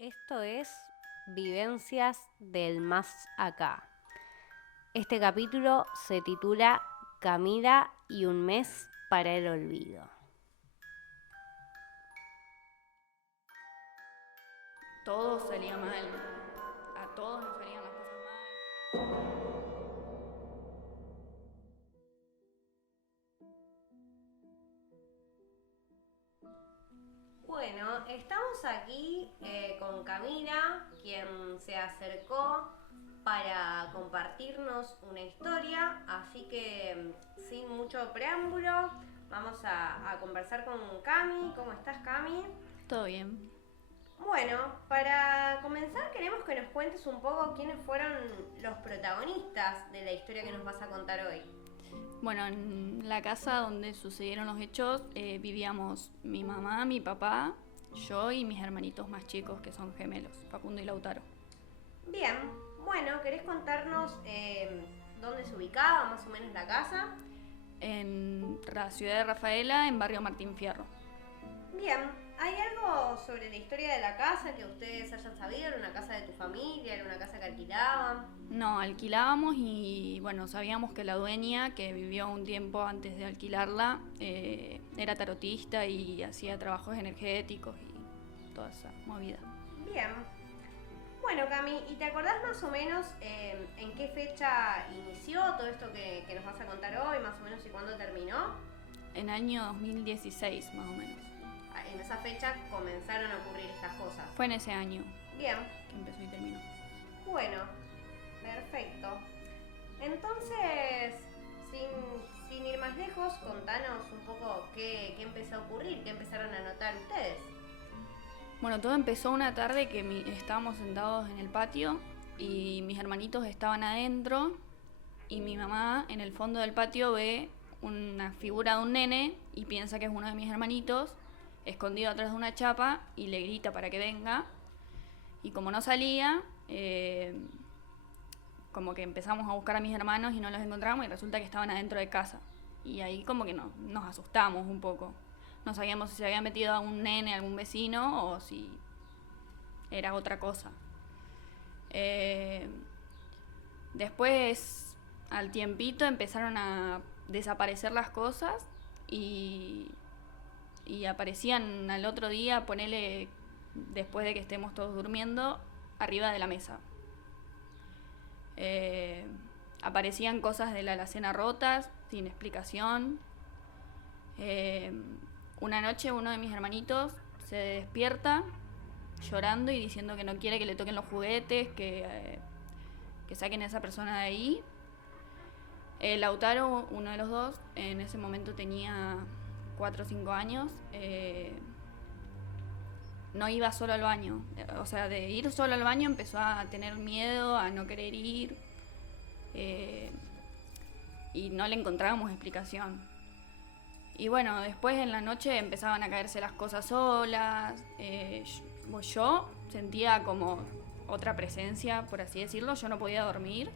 Esto es Vivencias del Más Acá. Este capítulo se titula Camila y un mes para el olvido. Todo salía mal. A todos nos salían las cosas mal. Bueno, estamos aquí con Camila, quien se acercó para compartirnos una historia, así que sin mucho preámbulo vamos a conversar con Cami. ¿Cómo estás, Cami? Todo bien. Bueno, para comenzar queremos que nos cuentes un poco quiénes fueron los protagonistas de la historia que nos vas a contar hoy. Bueno, en la casa donde sucedieron los hechos vivíamos mi mamá, mi papá, yo y mis hermanitos más chicos que son gemelos, Facundo y Lautaro. Bien, bueno, ¿querés contarnos dónde se ubicaba más o menos la casa? En la ciudad de Rafaela, en barrio Martín Fierro. Bien, ¿hay algo sobre la historia de la casa que ustedes hayan sabido? ¿Era una casa de tu familia? ¿Era una casa que alquilaban? No, alquilábamos y bueno, sabíamos que la dueña, que vivió un tiempo antes de alquilarla, era tarotista y hacía trabajos energéticos y toda esa movida. Bien. Bueno, Cami, ¿y te acordás más o menos en qué fecha inició todo esto que nos vas a contar hoy, más o menos, y cuándo terminó? En año 2016 más o menos. En esa fecha comenzaron a ocurrir estas cosas. Fue en ese año Bien, que empezó y terminó. bueno, perfecto. Entonces, sin ir más lejos, contanos un poco qué empezó a ocurrir, qué empezaron a notar ustedes. Bueno, todo empezó una tarde que estábamos sentados en el patio y mis hermanitos estaban adentro y mi mamá en el fondo del patio ve una figura de un nene y piensa que es uno de mis hermanitos escondido atrás de una chapa y le grita para que venga. Y como no salía, como que empezamos a buscar a mis hermanos y no los encontramos y resulta que estaban adentro de casa. Y ahí como que nos asustamos un poco. No sabíamos si se había metido a un nene, a algún vecino o si era otra cosa. Después, al tiempito, empezaron a desaparecer las cosas y aparecían al otro día, ponele, después de que estemos todos durmiendo, arriba de la mesa. Aparecían cosas de la alacena rotas, sin explicación. Una noche uno de mis hermanitos se despierta llorando y diciendo que no quiere que le toquen los juguetes, que saquen a esa persona de ahí. Lautaro, uno de los dos, en ese momento tenía 4 o 5 años, no iba solo al baño. O sea, de ir solo al baño empezó a tener miedo, a no querer ir, y no le encontrábamos explicación. Y bueno, después en la noche empezaban a caerse las cosas solas. Yo sentía como otra presencia, por así decirlo. Yo no podía dormir.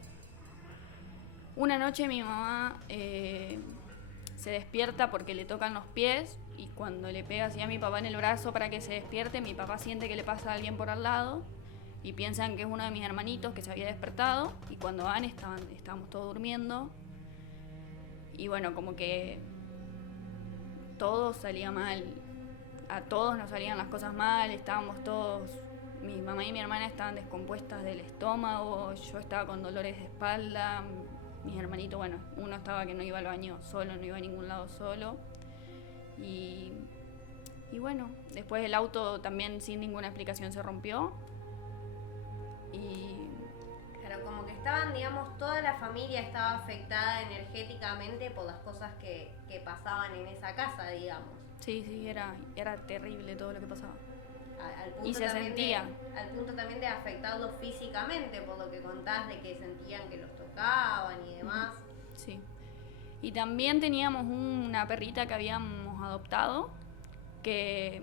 Una noche mi mamá se despierta porque le tocan los pies y cuando le pega así a mi papá en el brazo para que se despierte, mi papá siente que le pasa a alguien por al lado y piensan que es uno de mis hermanitos que se había despertado y cuando van estábamos todos durmiendo y bueno, como que todo salía mal, a todos nos salían las cosas mal, estábamos todos, mi mamá y mi hermana estaban descompuestas del estómago, yo estaba con dolores de espalda, mis hermanitos, bueno, uno estaba que no iba al baño solo, no iba a ningún lado solo. Y bueno, después el auto también sin ninguna explicación se rompió. Y Claro, como que estaban, digamos, toda la familia estaba afectada energéticamente por las cosas que pasaban en esa casa, digamos. sí, era terrible todo lo que pasaba. Al punto Y se también sentía. al punto también de afectarlos físicamente, por lo que contás de que sentían que los tocaban y demás. Sí. Y también teníamos una perrita que habíamos adoptado, que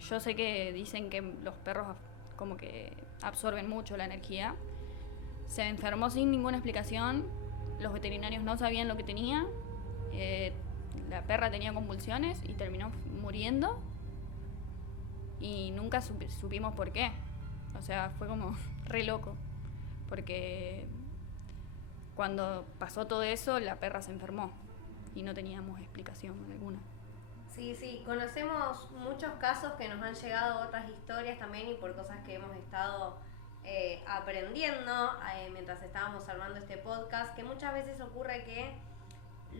yo sé que dicen que los perros como que absorben mucho la energía. Se enfermó sin ninguna explicación, los veterinarios no sabían lo que tenía, la perra tenía convulsiones y terminó muriendo y nunca supimos por qué. O sea, fue como re loco. Porque cuando pasó todo eso, la perra se enfermó y no teníamos explicación alguna. Sí, sí, conocemos muchos casos que nos han llegado otras historias también y por cosas que hemos estado aprendiendo mientras estábamos armando este podcast, que muchas veces ocurre que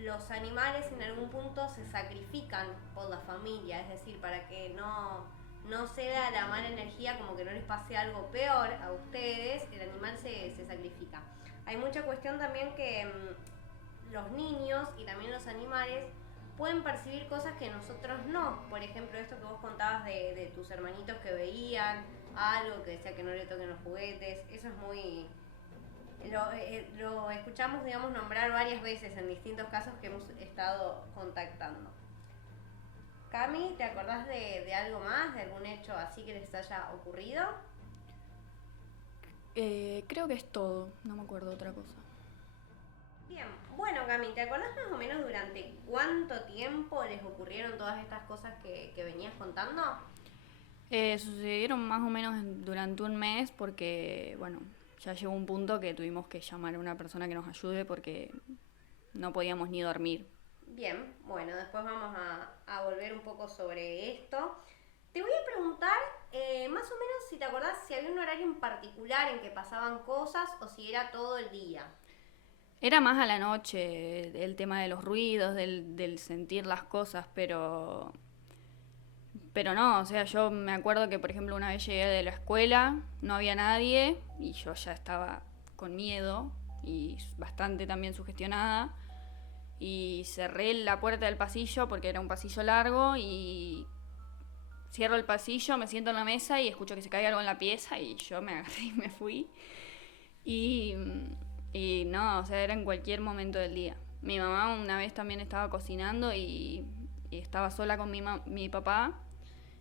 los animales en algún punto se sacrifican por la familia, es decir, para que no ceda la mala energía, como que no les pase algo peor a ustedes, el animal se sacrifica. Hay mucha cuestión también que los niños y también los animales pueden percibir cosas que nosotros no. Por ejemplo, esto que vos contabas de tus hermanitos que veían algo, que decía que no le toquen los juguetes, eso es muy... Lo escuchamos, digamos, nombrar varias veces en distintos casos que hemos estado contactando. Cami, ¿te acordás de algo más, de algún hecho así que les haya ocurrido? Creo que es todo, no me acuerdo otra cosa. Bien, bueno Cami, ¿te acordás más o menos durante cuánto tiempo les ocurrieron todas estas cosas que venías contando? Sucedieron más o menos durante un mes porque, bueno, ya llegó un punto que tuvimos que llamar a una persona que nos ayude porque no podíamos ni dormir. Bien, bueno, después vamos a volver un poco sobre esto. Te voy a preguntar, más o menos, si te acordás, si había un horario en particular en que pasaban cosas o si era todo el día. Era más a la noche el tema de los ruidos, del sentir las cosas, pero no, o sea, yo me acuerdo que, por ejemplo, una vez llegué de la escuela, no había nadie y yo ya estaba con miedo y bastante también sugestionada y cerré la puerta del pasillo porque era un pasillo largo y cierro el pasillo, me siento en la mesa y escucho que se cae algo en la pieza y yo me agarré y me fui y no, o sea, era en cualquier momento del día. Mi mamá una vez también estaba cocinando y estaba sola con mi papá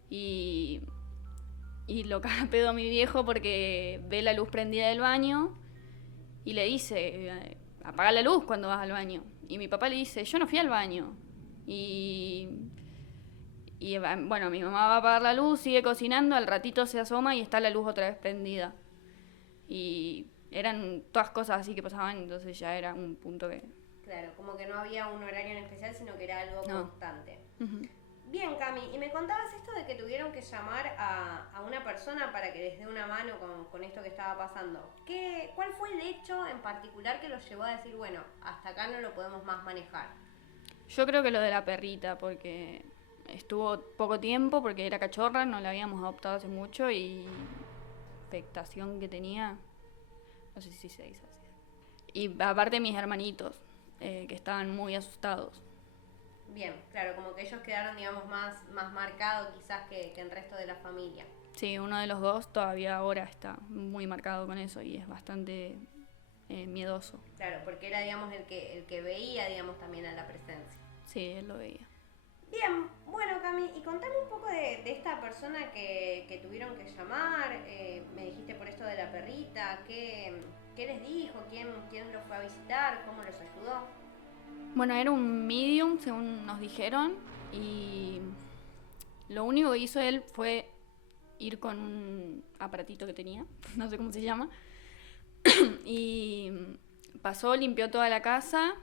y lo caga pedo a mi viejo porque ve la luz prendida del baño y le dice, apaga la luz cuando vas al baño. Y mi papá le dice, yo no fui al baño. Y bueno, mi mamá va a apagar la luz, sigue cocinando, al ratito se asoma y está la luz otra vez prendida. Y eran todas cosas así que pasaban, entonces ya era un punto que... Claro, como que no había un horario en especial, sino que era algo constante. Uh-huh. Bien, Cami, y me contabas esto de que tuvieron que llamar a una persona para que les dé una mano con esto que estaba pasando. ¿Cuál fue el hecho en particular que los llevó a decir, bueno, hasta acá no lo podemos más manejar? Yo creo que lo de la perrita, porque estuvo poco tiempo, porque era cachorra, no la habíamos adoptado hace mucho y expectación que tenía, no sé si se dice así. Y aparte mis hermanitos, que estaban muy asustados. Bien, claro, como que ellos quedaron, digamos, más marcados quizás que el resto de la familia. Sí, uno de los dos todavía ahora está muy marcado con eso y es bastante miedoso. Claro, porque era, digamos, el que veía, digamos, también a la presencia. Sí, él lo veía. Bien, bueno Cami, y contame un poco de esta persona que tuvieron que llamar, me dijiste por esto de la perrita, ¿qué les dijo? ¿Quién los fue a visitar? ¿Cómo los ayudó? Bueno, era un medium, según nos dijeron, y lo único que hizo él fue ir con un aparatito que tenía, no sé cómo se llama, y pasó, limpió toda la casa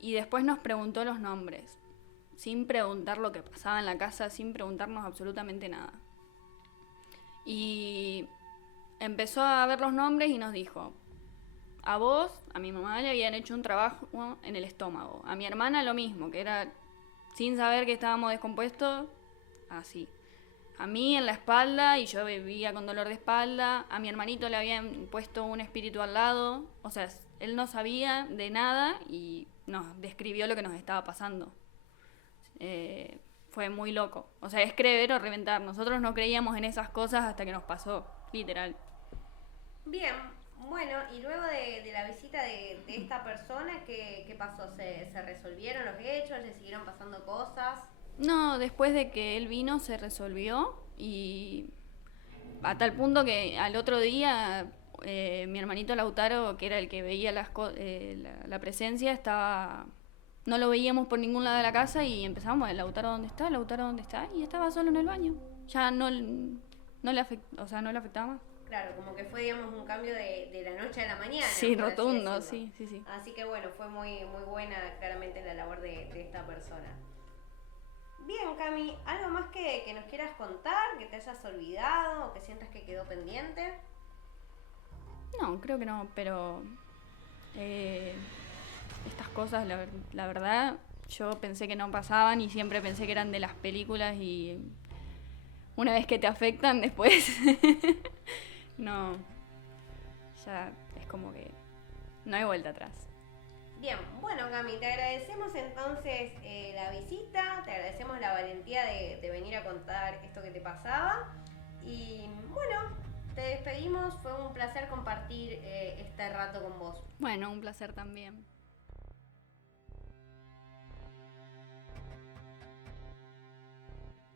y después nos preguntó los nombres, sin preguntar lo que pasaba en la casa, sin preguntarnos absolutamente nada. Y empezó a ver los nombres y nos dijo... A vos, a mi mamá le habían hecho un trabajo en el estómago. A mi hermana lo mismo, que era sin saber que estábamos descompuestos, así. A mí en la espalda y yo vivía con dolor de espalda. A mi hermanito le habían puesto un espíritu al lado. O sea, él no sabía de nada y nos describió lo que nos estaba pasando. Fue muy loco. O sea, es creer o reventar. Nosotros no creíamos en esas cosas hasta que nos pasó, literal. Bien. Bueno, y luego de la visita de esta persona, ¿qué pasó? ¿Se resolvieron los hechos? ¿Le siguieron pasando cosas? No, después de que él vino se resolvió y a tal punto que al otro día mi hermanito Lautaro, que era el que veía la presencia, no lo veíamos por ningún lado de la casa y empezamos, ¿Lautaro dónde está? ¿Lautaro dónde está? Y estaba solo en el baño. Ya no no le afectaba más. Claro, como que fue, digamos, un cambio de la noche a la mañana. Sí, por así rotundo, decirlo. sí. Así que bueno, fue muy, muy buena claramente la labor de esta persona. Bien, Cami, ¿algo más que nos quieras contar, que te hayas olvidado o que sientas que quedó pendiente? No, creo que no, pero estas cosas, la verdad, yo pensé que no pasaban y siempre pensé que eran de las películas y una vez que te afectan después, no, ya es como que no hay vuelta atrás. Bien, bueno, Cami, te agradecemos entonces la visita, te agradecemos la valentía de venir a contar esto que te pasaba y bueno, te despedimos, fue un placer compartir este rato con vos. Bueno, un placer también.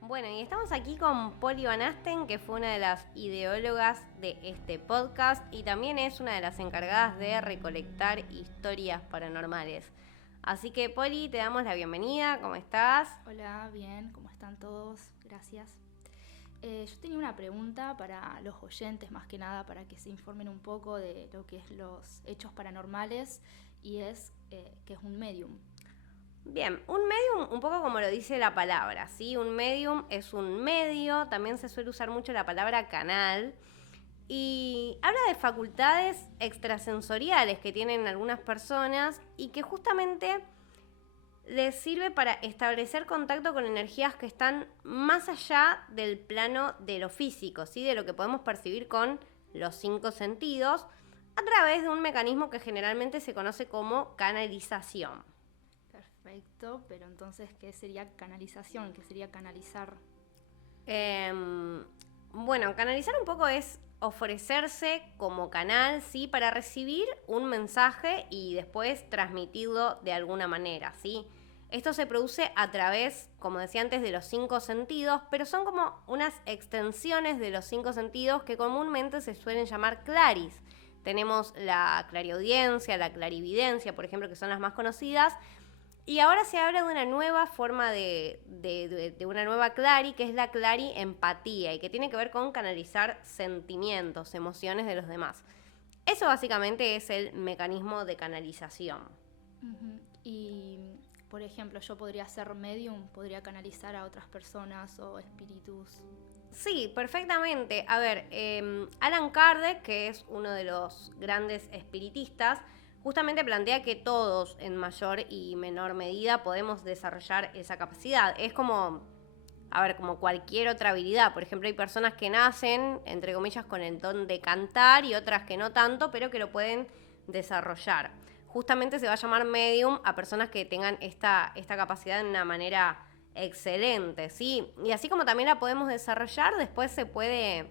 Bueno, y estamos aquí con Poli Van Asten, que fue una de las ideólogas de este podcast y también es una de las encargadas de recolectar historias paranormales. Así que, Poli, te damos la bienvenida, ¿cómo estás? Hola, bien, ¿cómo están todos? Gracias. Yo tenía una pregunta para los oyentes, más que nada, para que se informen un poco de lo que es los hechos paranormales y es que es un medium. Bien, un medium, un poco como lo dice la palabra, ¿sí? Un medium es un medio, también se suele usar mucho la palabra canal y habla de facultades extrasensoriales que tienen algunas personas y que justamente les sirve para establecer contacto con energías que están más allá del plano de lo físico, ¿sí? De lo que podemos percibir con los 5 sentidos a través de un mecanismo que generalmente se conoce como canalización. Perfecto, pero entonces, ¿qué sería canalización? ¿Qué sería canalizar? Bueno, canalizar un poco es ofrecerse como canal, ¿sí? Para recibir un mensaje y después transmitirlo de alguna manera, ¿sí? Esto se produce a través, como decía antes, de los 5 sentidos, pero son como unas extensiones de los 5 sentidos que comúnmente se suelen llamar claris. Tenemos la clariaudiencia, la clarividencia, por ejemplo, que son las más conocidas. Y ahora se habla de una nueva forma de una nueva clari, que es la clariempatía, y que tiene que ver con canalizar sentimientos, emociones de los demás. Eso básicamente es el mecanismo de canalización. Uh-huh. Y, por ejemplo, yo podría ser medium, podría canalizar a otras personas o espíritus. Sí, perfectamente. A ver, Alan Kardec, que es uno de los grandes espiritistas, justamente plantea que todos, en mayor y menor medida, podemos desarrollar esa capacidad. Es como, a ver, como cualquier otra habilidad. Por ejemplo, hay personas que nacen, entre comillas, con el don de cantar y otras que no tanto, pero que lo pueden desarrollar. Justamente se va a llamar medium a personas que tengan esta capacidad de una manera excelente, ¿sí? Y así como también la podemos desarrollar, después se puede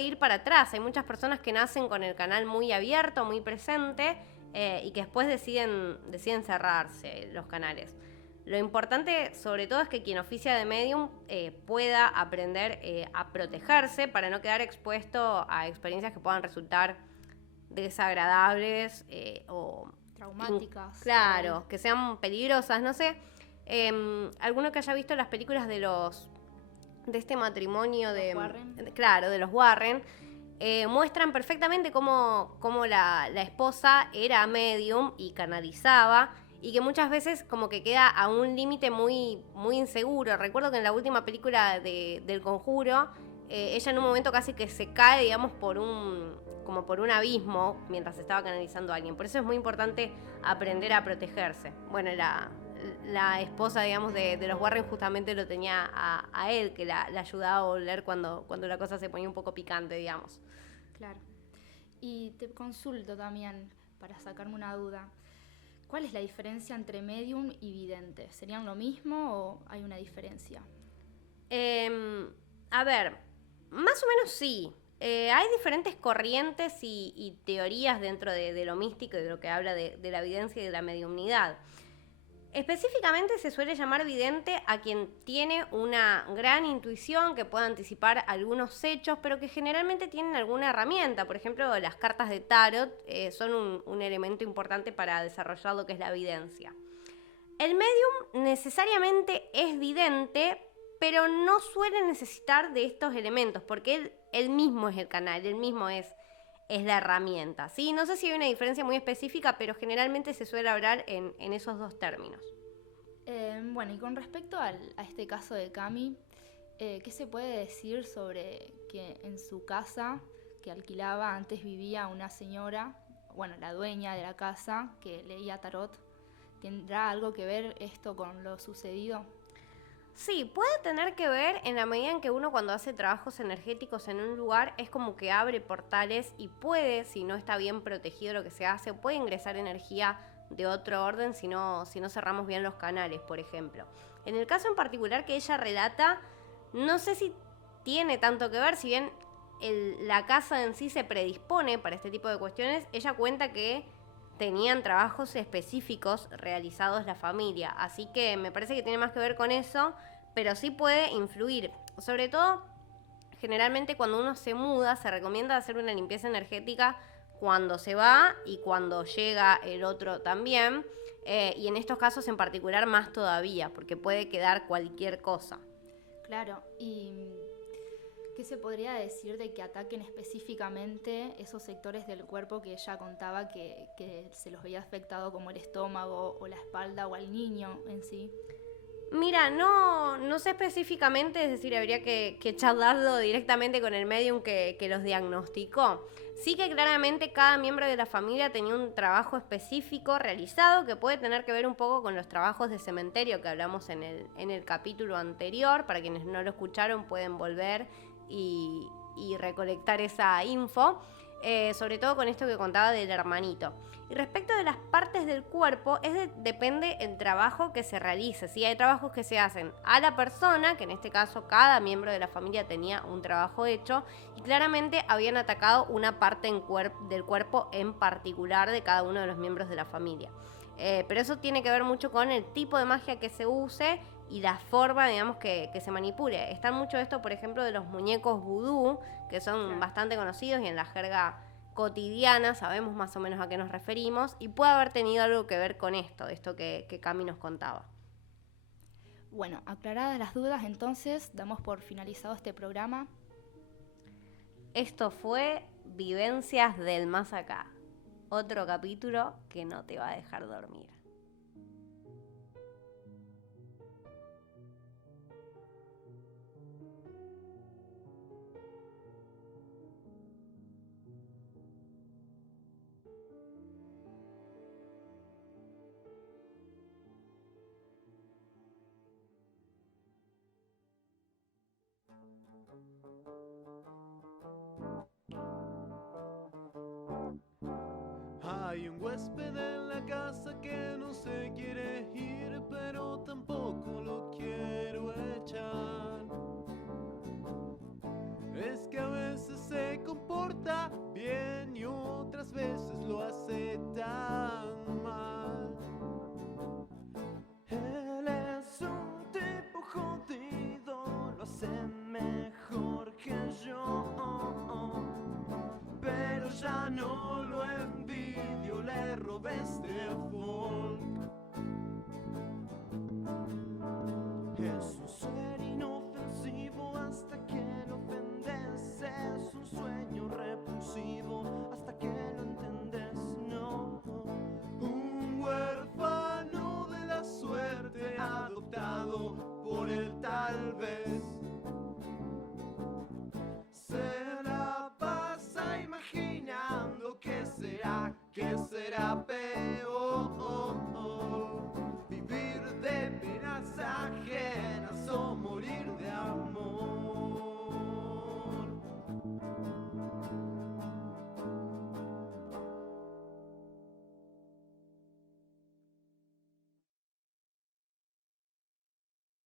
ir para atrás. Hay muchas personas que nacen con el canal muy abierto, muy presente, y que después deciden cerrarse los canales. Lo importante, sobre todo, es que quien oficia de medium pueda aprender a protegerse para no quedar expuesto a experiencias que puedan resultar desagradables o traumáticas. Claro, que sean peligrosas, no sé. Alguno que haya visto las películas de este matrimonio de Warren. Claro, de los Warren. Muestran perfectamente cómo la esposa era medium y canalizaba y que muchas veces como que queda a un límite muy, muy inseguro. Recuerdo que en la última película del Conjuro, ella en un momento casi que se cae, digamos, por un abismo mientras estaba canalizando a alguien. Por eso es muy importante aprender a protegerse. Bueno, la esposa, digamos, de los Warren justamente lo tenía a él, que la ayudaba a volver cuando la cosa se ponía un poco picante, digamos. Claro. Y te consulto también, para sacarme una duda, ¿cuál es la diferencia entre medium y vidente? ¿Serían lo mismo o hay una diferencia? A ver, más o menos sí. Hay diferentes corrientes y teorías dentro de lo místico y de lo que habla de la evidencia y de la mediumnidad. Específicamente se suele llamar vidente a quien tiene una gran intuición, que puede anticipar algunos hechos, pero que generalmente tienen alguna herramienta. Por ejemplo, las cartas de tarot son un elemento importante para desarrollar lo que es la evidencia. El medium necesariamente es vidente, pero no suele necesitar de estos elementos, porque él mismo es el canal, él mismo es la herramienta, ¿sí? No sé si hay una diferencia muy específica, pero generalmente se suele hablar en esos dos términos. Bueno, y con respecto a este caso de Cami, ¿qué se puede decir sobre que en su casa que alquilaba antes vivía una señora, bueno, la dueña de la casa, que leía tarot? ¿Tendrá algo que ver esto con lo sucedido? Sí, puede tener que ver en la medida en que uno cuando hace trabajos energéticos en un lugar es como que abre portales y puede, si no está bien protegido lo que se hace, puede ingresar energía de otro orden si no cerramos bien los canales, por ejemplo. En el caso en particular que ella relata, no sé si tiene tanto que ver, si bien la casa en sí se predispone para este tipo de cuestiones, ella cuenta que tenían trabajos específicos realizados la familia, así que me parece que tiene más que ver con eso, pero sí puede influir. Sobre todo, generalmente cuando uno se muda, se recomienda hacer una limpieza energética cuando se va y cuando llega el otro también, y en estos casos en particular más todavía, porque puede quedar cualquier cosa. Claro, y ¿qué se podría decir de que ataquen específicamente esos sectores del cuerpo que ella contaba que se los veía afectado, como el estómago o la espalda o al niño en sí? Mira, no sé específicamente, es decir, habría que charlarlo directamente con el medium que los diagnosticó. Sí que claramente cada miembro de la familia tenía un trabajo específico realizado que puede tener que ver un poco con los trabajos de cementerio que hablamos en el capítulo anterior. Para quienes no lo escucharon pueden volver y recolectar esa info, sobre todo con esto que contaba del hermanito. Y respecto de las partes del cuerpo, depende el trabajo que se realice. ¿Sí? Hay trabajos que se hacen a la persona, que en este caso cada miembro de la familia tenía un trabajo hecho, y claramente habían atacado una parte del cuerpo en particular de cada uno de los miembros de la familia. Pero eso tiene que ver mucho con el tipo de magia que se use y la forma, digamos, que se manipule. Está mucho esto, por ejemplo, de los muñecos vudú, que son bastante conocidos y en la jerga cotidiana sabemos más o menos a qué nos referimos, y puede haber tenido algo que ver con esto que Cami nos contaba. Bueno, aclaradas las dudas, entonces damos por finalizado este programa. Esto fue Vivencias del Más Acá, otro capítulo que no te va a dejar dormir. Hay un huésped en la casa que no se quiere ir, pero tampoco lo quiero echar. Es que a veces se comporta bien y otras veces lo hace tan mal. Él es un tipo jodido, lo hace mejor que yo, pero ya no lo envidio, le robé este folk. Es un ser inofensivo hasta que lo ofendes, es un sueño repulsivo hasta que lo entendés, no. Un huérfano de la suerte adoptado por él tal vez.